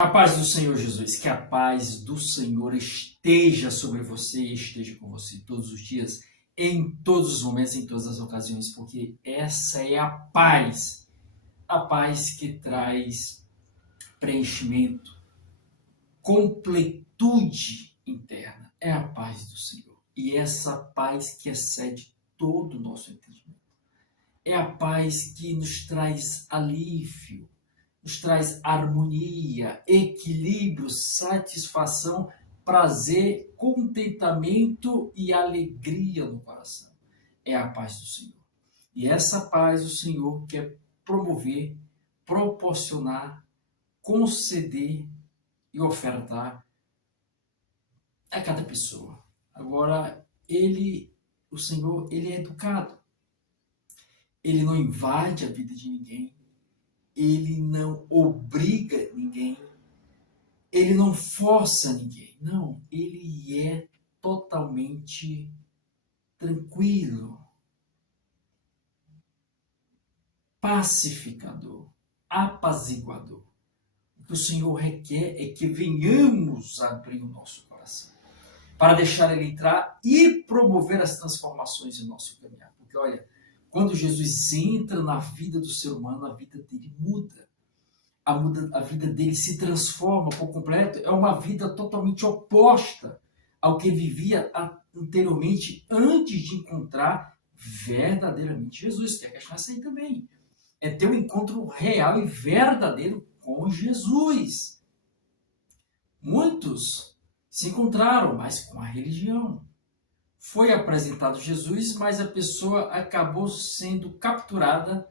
A paz do Senhor Jesus, que a paz do Senhor esteja sobre você e esteja com você todos os dias, em todos os momentos, em todas as ocasiões, porque essa é a paz que traz preenchimento, completude interna, é a paz do Senhor. E essa paz que excede todo o nosso entendimento. É a paz que nos traz alívio, nos traz harmonia, equilíbrio, satisfação, prazer, contentamento e alegria no coração. É a paz do Senhor. E essa paz o Senhor quer promover, proporcionar, conceder e ofertar a cada pessoa. Agora, o Senhor, ele é educado. Ele não invade a vida de ninguém. Ele não obriga ninguém, ele não força ninguém. Não, ele é totalmente tranquilo, pacificador, apaziguador. O que o Senhor requer é que venhamos abrir o nosso coração para deixar ele entrar e promover as transformações em nosso caminhar. Porque olha, quando Jesus entra na vida do ser humano, a vida dele muda. A vida dele se transforma por completo. É uma vida totalmente oposta ao que vivia anteriormente, antes de encontrar verdadeiramente Jesus. Que a questão é essa aí também. É ter um encontro real e verdadeiro com Jesus. Muitos se encontraram, mas com a religião. Foi apresentado Jesus, mas a pessoa acabou sendo capturada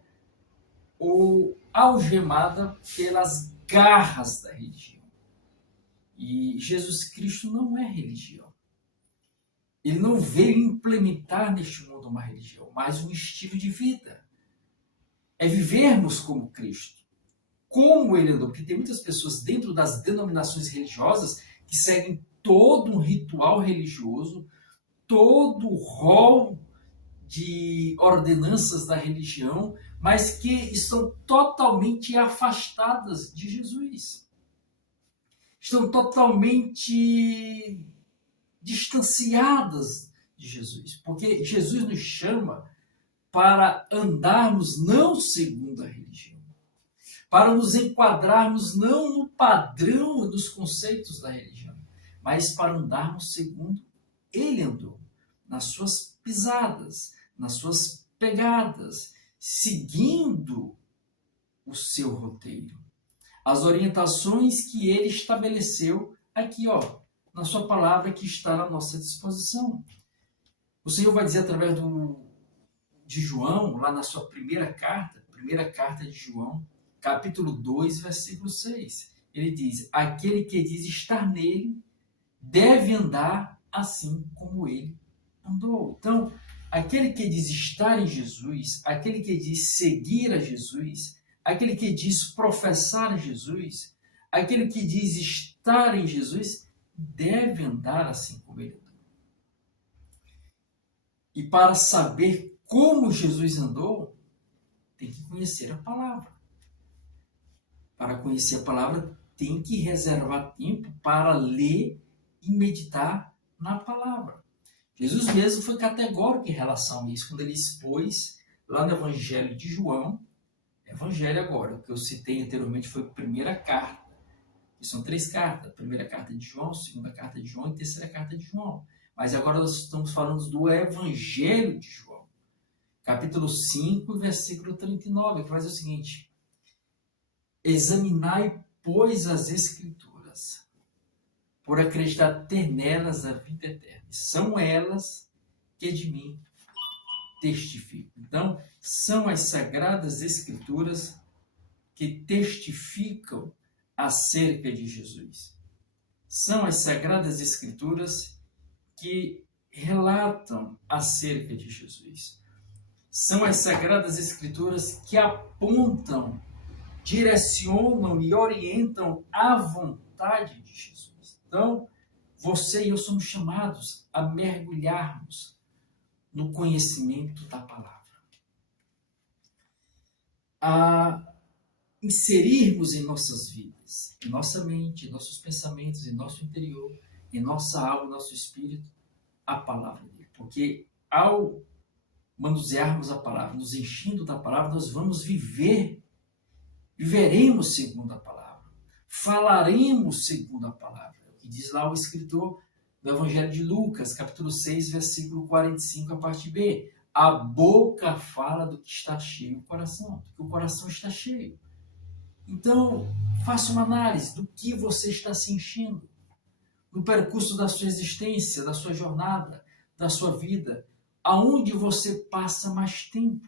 ou algemada pelas garras da religião. E Jesus Cristo não é religião. Ele não veio implementar neste mundo uma religião, mas um estilo de vida. É vivermos como Cristo. Como ele andou. Porque tem muitas pessoas dentro das denominações religiosas que seguem todo um ritual religioso, todo o rol de ordenanças da religião, mas que estão totalmente afastadas de Jesus. Estão totalmente distanciadas de Jesus. Porque Jesus nos chama para andarmos não segundo a religião, para nos enquadrarmos não no padrão dos conceitos da religião, mas para andarmos segundo ele andou, nas suas pisadas, nas suas pegadas, seguindo o seu roteiro. As orientações que ele estabeleceu aqui, na sua palavra que está à nossa disposição. O Senhor vai dizer através de João, lá na sua primeira carta de João, capítulo 2, versículo 6. Ele diz: aquele que diz estar nele deve andar assim como ele andou. Então, aquele que diz estar em Jesus, aquele que diz seguir a Jesus, aquele que diz professar Jesus, aquele que diz estar em Jesus, deve andar assim como ele andou. E para saber como Jesus andou, tem que conhecer a palavra. Para conhecer a palavra, tem que reservar tempo para ler e meditar na palavra. Jesus mesmo foi categórico em relação a isso, quando ele expôs lá no Evangelho de João, Evangelho agora, o que eu citei anteriormente foi a primeira carta, que são 3 cartas, a primeira carta de João, a segunda carta de João e a terceira carta de João. Mas agora nós estamos falando do Evangelho de João, capítulo 5, versículo 39, que faz o seguinte: examinai, pois, as Escrituras, por acreditar ter nelas a vida eterna. São elas que de mim testificam. Então, são as Sagradas Escrituras que testificam acerca de Jesus. São as Sagradas Escrituras que relatam acerca de Jesus. São as Sagradas Escrituras que apontam, direcionam e orientam a vontade de Jesus. Então, você e eu somos chamados a mergulharmos no conhecimento da palavra. A inserirmos em nossas vidas, em nossa mente, em nossos pensamentos, em nosso interior, em nossa alma, em nosso espírito, a palavra dele. Porque ao manusearmos a palavra, nos enchendo da palavra, nós vamos viveremos segundo a palavra, falaremos segundo a palavra. É o que diz lá o escritor do Evangelho de Lucas, capítulo 6, versículo 45, a parte B. A boca fala do que está cheio o coração, do que o coração está cheio. Então, faça uma análise do que você está se enchendo no percurso da sua existência, da sua jornada, da sua vida, aonde você passa mais tempo,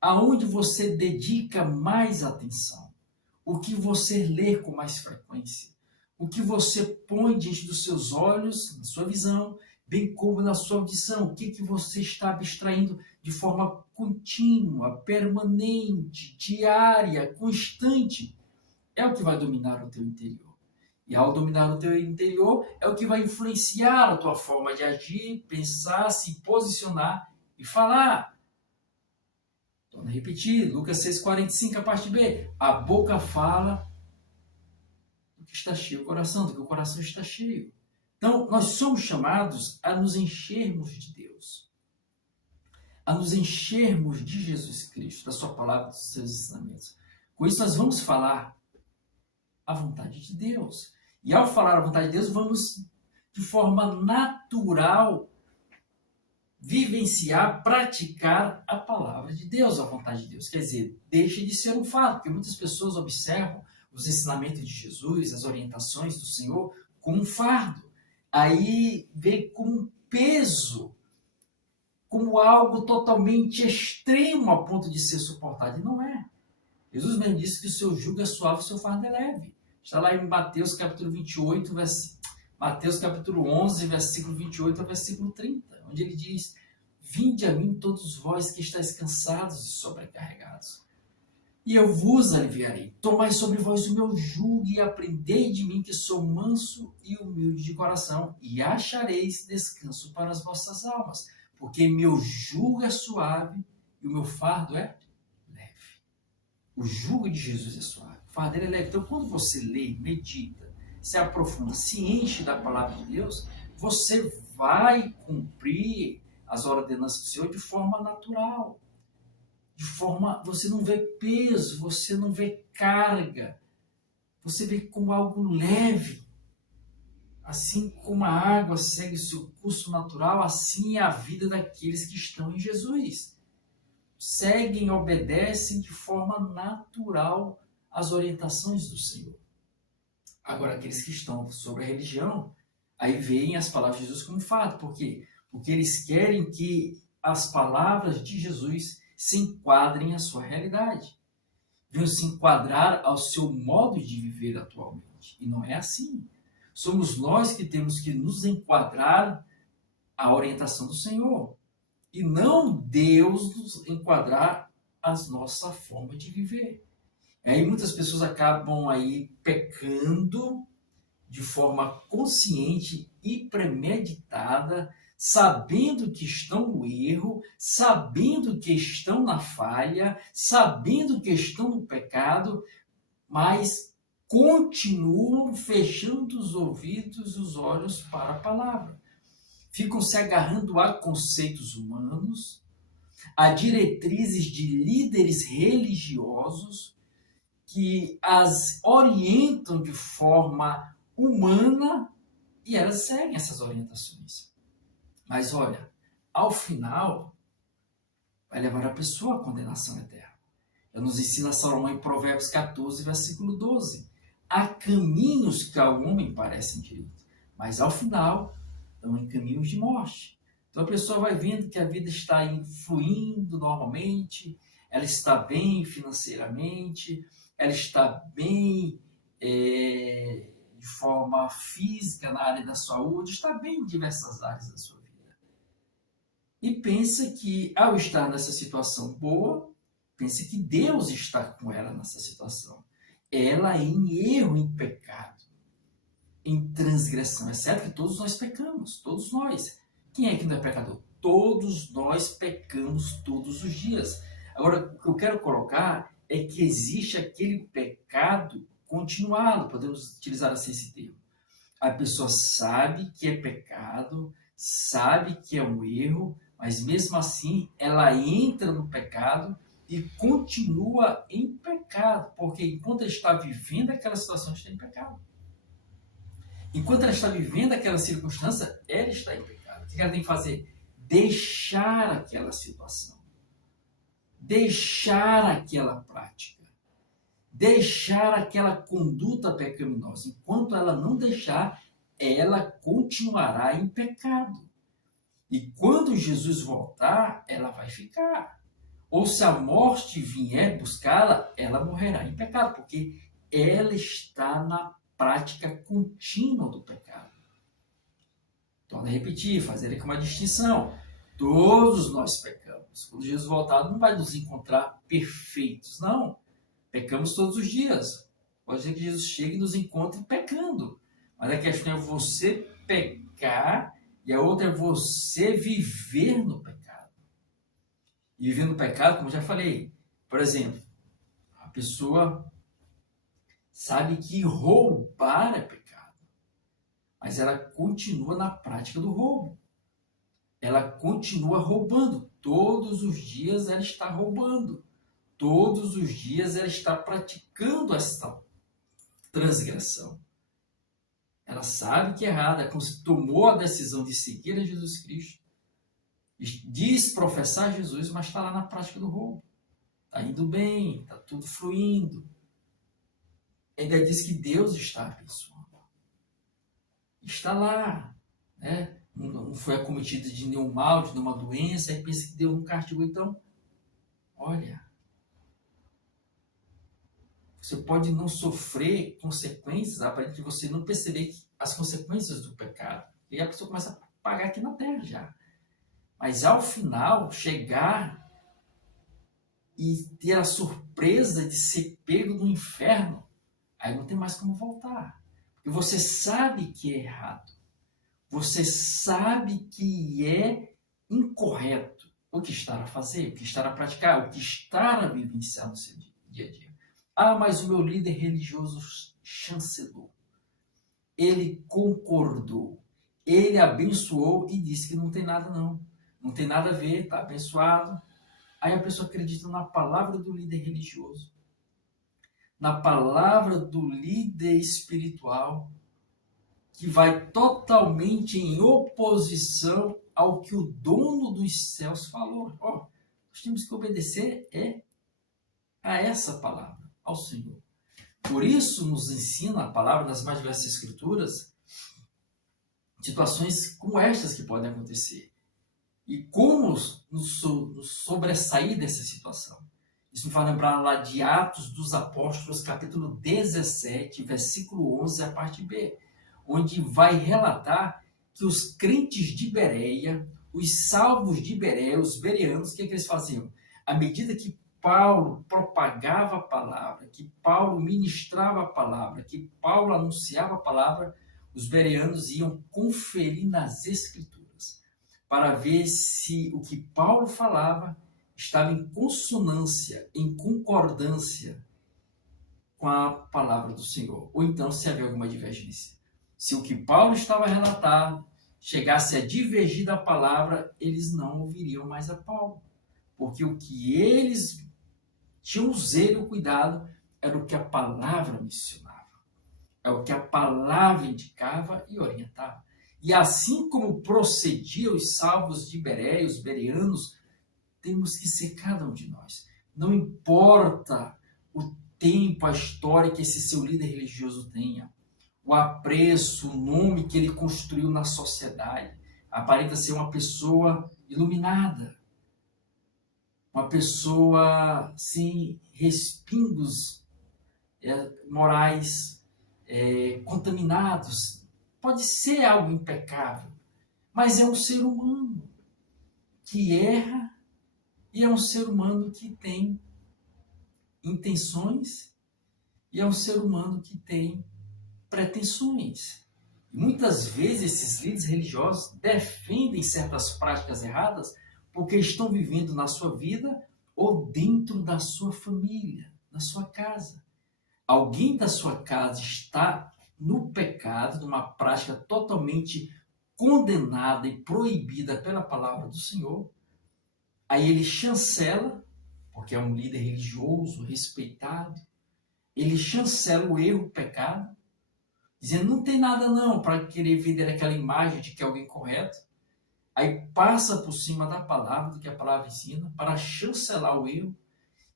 aonde você dedica mais atenção, o que você lê com mais frequência, o que você põe diante dos seus olhos, na sua visão, bem como na sua audição, o que você está abstraindo de forma contínua, permanente, diária, constante, é o que vai dominar o teu interior. E ao dominar o teu interior, é o que vai influenciar a tua forma de agir, pensar, se posicionar e falar. Torno a repetir, Lucas 6,45, a parte B. A boca fala do que está cheio o coração, do que o coração está cheio. Então, nós somos chamados a nos enchermos de Deus, a nos enchermos de Jesus Cristo, da sua palavra, dos seus ensinamentos. Com isso, nós vamos falar a vontade de Deus. E ao falar a vontade de Deus, vamos, de forma natural, vivenciar, praticar a palavra de Deus, a vontade de Deus. Quer dizer, deixe de ser um fato, porque muitas pessoas observam os ensinamentos de Jesus, as orientações do Senhor, como um fardo. Aí vem como um peso, como algo totalmente extremo a ponto de ser suportado. E não é. Jesus mesmo disse que o seu jugo é suave, o seu fardo é leve. Está lá em Mateus capítulo 28, Mateus capítulo 11, versículo 28 ao versículo 30, onde ele diz: vinde a mim todos vós que estáis cansados e sobrecarregados, e eu vos aliviarei. Tomai sobre vós o meu jugo e aprendei de mim, que sou manso e humilde de coração, e achareis descanso para as vossas almas, porque meu jugo é suave e o meu fardo é leve. O jugo de Jesus é suave, o fardo é leve. Então, quando você lê, medita, se aprofunda, se enche da palavra de Deus, você vai cumprir as ordenanças do Senhor de forma natural. De forma, você não vê peso, você não vê carga, você vê como algo leve. Assim como a água segue o seu curso natural, assim é a vida daqueles que estão em Jesus. Seguem, obedecem de forma natural as orientações do Senhor. Agora, aqueles que estão sobre a religião, aí veem as palavras de Jesus como fato. Por quê? Porque eles querem que as palavras de Jesus se enquadrem à sua realidade. Venham se enquadrar ao seu modo de viver atualmente. E não é assim. Somos nós que temos que nos enquadrar à orientação do Senhor. E não Deus nos enquadrar à nossa forma de viver. E aí muitas pessoas acabam aí pecando de forma consciente e premeditada, sabendo que estão no erro, sabendo que estão na falha, sabendo que estão no pecado, mas continuam fechando os ouvidos e os olhos para a palavra. Ficam se agarrando a conceitos humanos, a diretrizes de líderes religiosos que as orientam de forma humana e elas seguem essas orientações. Mas olha, ao final, vai levar a pessoa à condenação eterna. Nos ensina Salomão em Provérbios 14, versículo 12. Há caminhos que ao homem parecem direitos, mas ao final dão em caminhos de morte. Então a pessoa vai vendo que a vida está fluindo normalmente, ela está bem financeiramente, ela está bem de forma física na área da saúde, está bem em diversas áreas da sua vida. E pensa que ao estar nessa situação boa, pensa que Deus está com ela nessa situação. Ela é em erro, em pecado, em transgressão. É certo que todos nós pecamos, todos nós. Quem é que não é pecador? Todos nós pecamos todos os dias. Agora, o que eu quero colocar é que existe aquele pecado continuado, podemos utilizar assim esse termo. A pessoa sabe que é pecado, sabe que é um erro, mas mesmo assim ela entra no pecado e continua em pecado, porque enquanto ela está vivendo aquela situação, está em pecado. Enquanto ela está vivendo aquela circunstância, ela está em pecado. O que ela tem que fazer? Deixar aquela situação. Deixar aquela prática. Deixar aquela conduta pecaminosa. Enquanto ela não deixar, ela continuará em pecado. E quando Jesus voltar, ela vai ficar. Ou se a morte vier buscá-la, ela morrerá em pecado, porque ela está na prática contínua do pecado. Torno a repetir, fazer aqui uma distinção. Todos nós pecamos. Quando Jesus voltar, não vai nos encontrar perfeitos, não. Pecamos todos os dias. Pode ser que Jesus chegue e nos encontre pecando. Mas a questão é você pecar e a outra é você viver no pecado. E viver no pecado, como eu já falei, por exemplo, a pessoa sabe que roubar é pecado, mas ela continua na prática do roubo. Ela continua roubando. Todos os dias ela está roubando. Todos os dias ela está praticando esta transgressão. Ela sabe que é errada, é como se tomou a decisão de seguir a Jesus Cristo, diz professar Jesus, mas está lá na prática do roubo. Está indo bem, está tudo fluindo. Ainda diz que Deus está abençoando. Está lá, né? Não foi acometido de nenhum mal, de nenhuma doença, aí pensa que Deus não castigou. Então, olha, você pode não sofrer consequências, a partir de você não perceber as consequências do pecado. E a pessoa começa a pagar aqui na terra já. Mas ao final, chegar e ter a surpresa de ser pego no inferno, aí não tem mais como voltar. Porque você sabe que é errado. Você sabe que é incorreto o que estar a fazer, o que estar a praticar, o que estar a vivenciar no seu dia a dia. Ah, mas o meu líder religioso chancelou. Ele concordou. Ele abençoou e disse que não tem nada não. Não tem nada a ver, está abençoado. Aí a pessoa acredita na palavra do líder religioso, na palavra do líder espiritual, que vai totalmente em oposição ao que o dono dos céus falou. Nós temos que obedecer a essa palavra, ao Senhor. Por isso nos ensina a palavra nas mais diversas escrituras, situações como estas que podem acontecer. E como nos sobressair dessa situação? Isso me faz lembrar lá de Atos dos Apóstolos, capítulo 17, versículo 11, a parte B, onde vai relatar que os crentes de Bereia, os salvos de Bereia, os bereanos, o que eles faziam? À medida que Paulo propagava a palavra, que Paulo ministrava a palavra, que Paulo anunciava a palavra, os bereanos iam conferir nas Escrituras, para ver se o que Paulo falava estava em consonância, em concordância com a palavra do Senhor. Ou então se havia alguma divergência. Se o que Paulo estava a relatar chegasse a divergir da palavra, eles não ouviriam mais a Paulo. Porque o que eles tinham zelo e cuidado era o que a palavra mencionava. É o que a palavra indicava e orientava. E assim como procediam os salvos de Bereia, os bereanos, temos que ser cada um de nós. Não importa o tempo, a história que esse seu líder religioso tenha, o apreço, o nome que ele construiu na sociedade, aparenta ser uma pessoa iluminada, uma pessoa sem respingos morais contaminados. Pode ser algo impecável, mas é um ser humano que erra e é um ser humano que tem intenções e é um ser humano que tem pretensões. E muitas vezes esses líderes religiosos defendem certas práticas erradas porque estão vivendo na sua vida ou dentro da sua família. na sua casa. Alguém da sua casa está no pecado, numa prática totalmente condenada e proibida pela palavra do Senhor. Aí ele chancela, porque é um líder religioso, respeitado, ele chancela o erro, o pecado, dizendo, não tem nada não, para querer vender aquela imagem de que é alguém correto. Aí passa por cima da palavra, do que a palavra ensina, para chancelar o erro.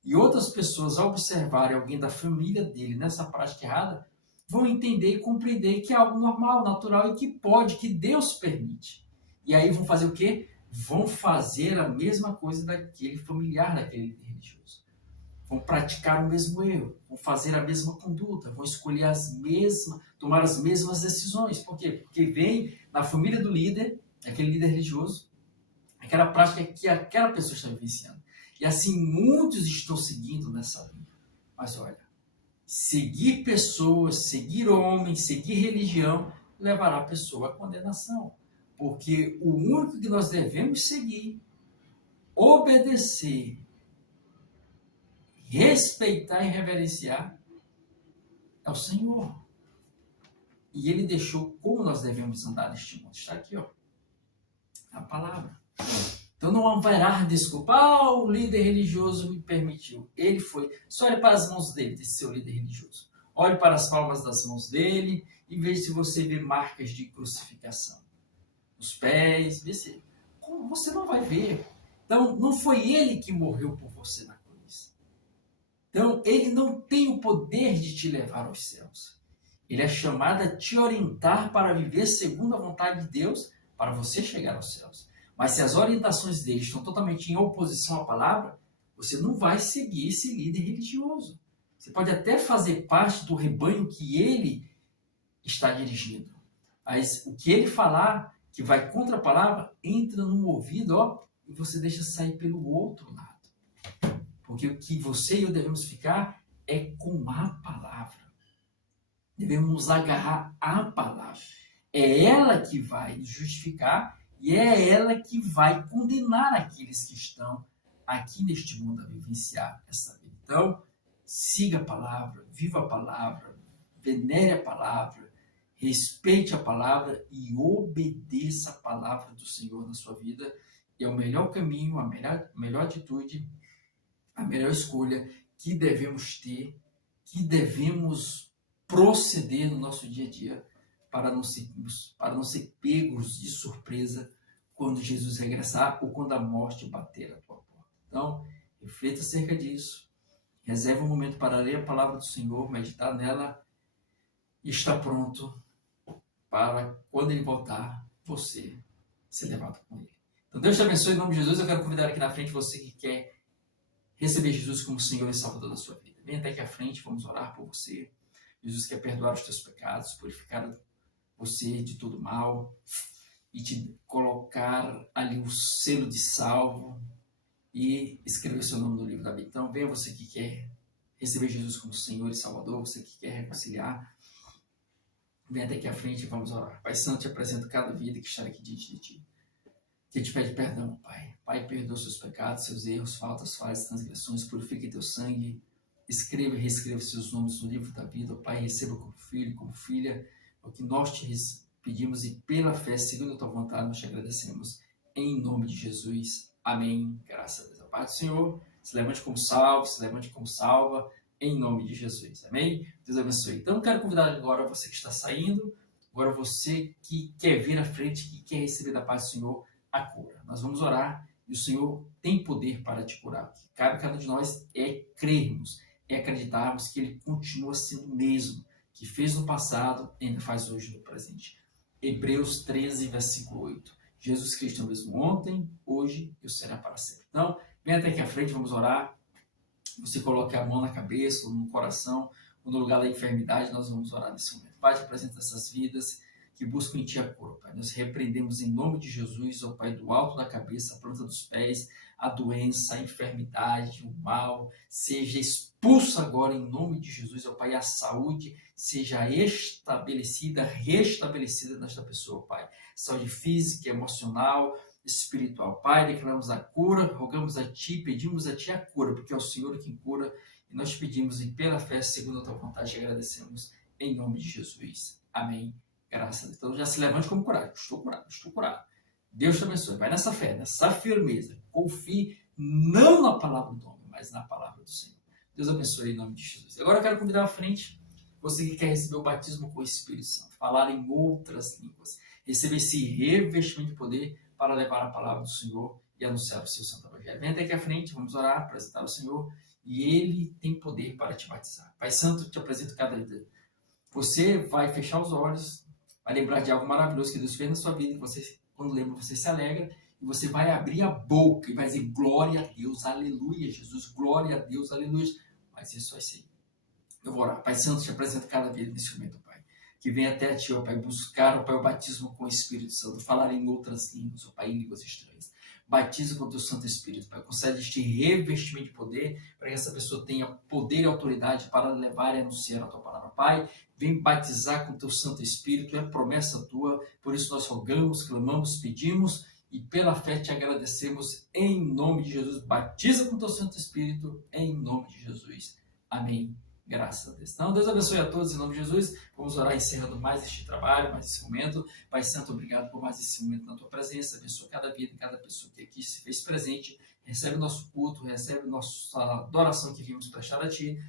E outras pessoas, ao observarem alguém da família dele nessa prática errada, vão entender e compreender que é algo normal, natural e que pode, que Deus permite. E aí vão fazer o quê? Vão fazer a mesma coisa daquele familiar, daquele líder religioso. Vão praticar o mesmo erro, vão fazer a mesma conduta, vão escolher tomar as mesmas decisões. Por quê? Porque vem na família do líder, aquele líder religioso, aquela prática que aquela pessoa está vivenciando. E assim muitos estão seguindo nessa linha. Mas olha, seguir pessoas, seguir homens, seguir religião, levará a pessoa à condenação. Porque o único que nós devemos seguir, obedecer, respeitar e reverenciar é o Senhor. E Ele deixou como nós devemos andar neste mundo. Está aqui, ó, a palavra. Então não haverá desculpa. O líder religioso me permitiu. Ele foi. Só olhe para as mãos dele, desse seu líder religioso. Olhe para as palmas das mãos dele e veja se você vê marcas de crucificação. Nos pés, vê se. Você não vai ver. Então não foi ele que morreu por você na cruz. Então ele não tem o poder de te levar aos céus. Ele é chamado a te orientar para viver segundo a vontade de Deus para você chegar aos céus. Mas se as orientações dele estão totalmente em oposição à palavra, você não vai seguir esse líder religioso. Você pode até fazer parte do rebanho que ele está dirigindo. Mas o que ele falar, que vai contra a palavra, entra no ouvido, ó, e você deixa sair pelo outro lado. Porque o que você e eu devemos ficar é com a palavra. Devemos agarrar a palavra. É ela que vai nos justificar e é ela que vai condenar aqueles que estão aqui neste mundo a vivenciar essa vida. Então, siga a palavra, viva a palavra, venere a palavra, respeite a palavra e obedeça a palavra do Senhor na sua vida. E é o melhor caminho, a melhor atitude, a melhor escolha que devemos ter, que devemos proceder no nosso dia a dia para não ser pegos de surpresa quando Jesus regressar ou quando a morte bater à tua porta. Então, reflita acerca disso. Reserve um momento para ler a palavra do Senhor, meditar nela e estar pronto para, quando Ele voltar, você ser levado com Ele. Então, Deus te abençoe em nome de Jesus. Eu quero convidar aqui na frente você que quer receber Jesus como Senhor e Salvador da sua vida. Vem até aqui à frente, vamos orar por você. Jesus quer perdoar os teus pecados, purificar você de todo mal e te colocar ali o selo de salvo e escrever seu nome no livro da vida. Então, venha você que quer receber Jesus como Senhor e Salvador, você que quer reconciliar, venha até aqui à frente e vamos orar. Pai Santo, te apresento cada vida que está aqui diante de ti, que te pede perdão, Pai. Pai, perdoa seus pecados, seus erros, faltas, falhas, transgressões, purifique teu sangue, escreva e reescreva seus nomes no livro da vida. Pai, receba como filho e como filha o que nós te pedimos e pela fé, segundo a tua vontade, nós te agradecemos. Em nome de Jesus. Amém. Graças a Deus. A paz do Senhor. Se levante como salvo, se levante como salva. Em nome de Jesus. Amém? Deus abençoe. Então, quero convidar agora você que está saindo, agora você que quer vir à frente, que quer receber da paz do Senhor a cura. Nós vamos orar e o Senhor tem poder para te curar. O que cabe a cada um de nós é crermos, é acreditarmos que Ele continua sendo o mesmo, que fez no passado e ainda faz hoje no presente. Hebreus 13, versículo 8. Jesus Cristo é o mesmo ontem, hoje e o será para sempre. Então, vem até aqui à frente, vamos orar. Você coloca a mão na cabeça, ou no coração, ou no lugar da enfermidade, nós vamos orar nesse momento. Pai, te apresenta essas vidas que buscam em Ti a cura, Pai. Nós repreendemos em nome de Jesus, ó Pai, do alto da cabeça, a planta dos pés, a doença, a enfermidade, o mal, seja expulso agora em nome de Jesus, ó Pai, a saúde seja estabelecida, restabelecida nesta pessoa, Pai. Saúde física, emocional, espiritual. Pai, declaramos a cura, rogamos a Ti, pedimos a Ti a cura, porque é o Senhor quem cura, que nós pedimos e pela fé, segundo a tua vontade, agradecemos em nome de Jesus. Amém. Graças a Deus. Então já se levante como curado. Estou curado, estou curado. Deus te abençoe. Vai nessa fé, nessa firmeza. Confie não na palavra do homem, mas na palavra do Senhor. Deus abençoe em nome de Jesus. Agora eu quero convidar à frente você que quer receber o batismo com o Espírito Santo, falar em outras línguas, receber esse revestimento de poder para levar a palavra do Senhor e anunciar o seu santo evangelho. Vem até aqui à frente, vamos orar, apresentar ao Senhor, e Ele tem poder para te batizar. Pai Santo, eu te apresento cada dia. Você vai fechar os olhos, vai lembrar de algo maravilhoso que Deus fez na sua vida, e você, quando lembra, você se alegra, e você vai abrir a boca e vai dizer glória a Deus, aleluia, Jesus, glória a Deus, aleluia. Mas isso vai ser. Eu vou orar. Pai Santo, te apresento cada vida nesse momento, Pai. Que venha até a Ti, ó Pai, buscar, ó Pai, o batismo com o Espírito Santo, falar em outras línguas, ó Pai, em línguas estranhas. Batiza com o Teu Santo Espírito, Pai. Concede este revestimento de poder para que essa pessoa tenha poder e autoridade para levar e anunciar a Tua palavra. Pai, vem batizar com o Teu Santo Espírito, é promessa Tua, por isso nós rogamos, clamamos, pedimos e pela fé Te agradecemos em nome de Jesus. Batiza com o Teu Santo Espírito em nome de Jesus. Amém. Graças a Deus. Então, Deus abençoe a todos em nome de Jesus. Vamos orar encerrando mais este trabalho, mais esse momento. Pai Santo, obrigado por mais esse momento na Tua presença. Abençoa cada vida, cada pessoa que aqui se fez presente. Recebe o nosso culto, recebe a nossa adoração que vimos prestar a Ti.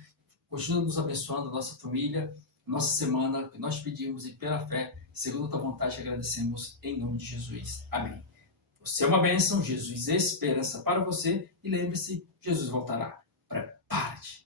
Continua nos abençoando, a nossa família, nossa semana, que nós pedimos e pela fé, segundo a Tua vontade, agradecemos em nome de Jesus. Amém. Você é uma bênção, Jesus é esperança para você. E lembre-se, Jesus voltará. Prepare-te.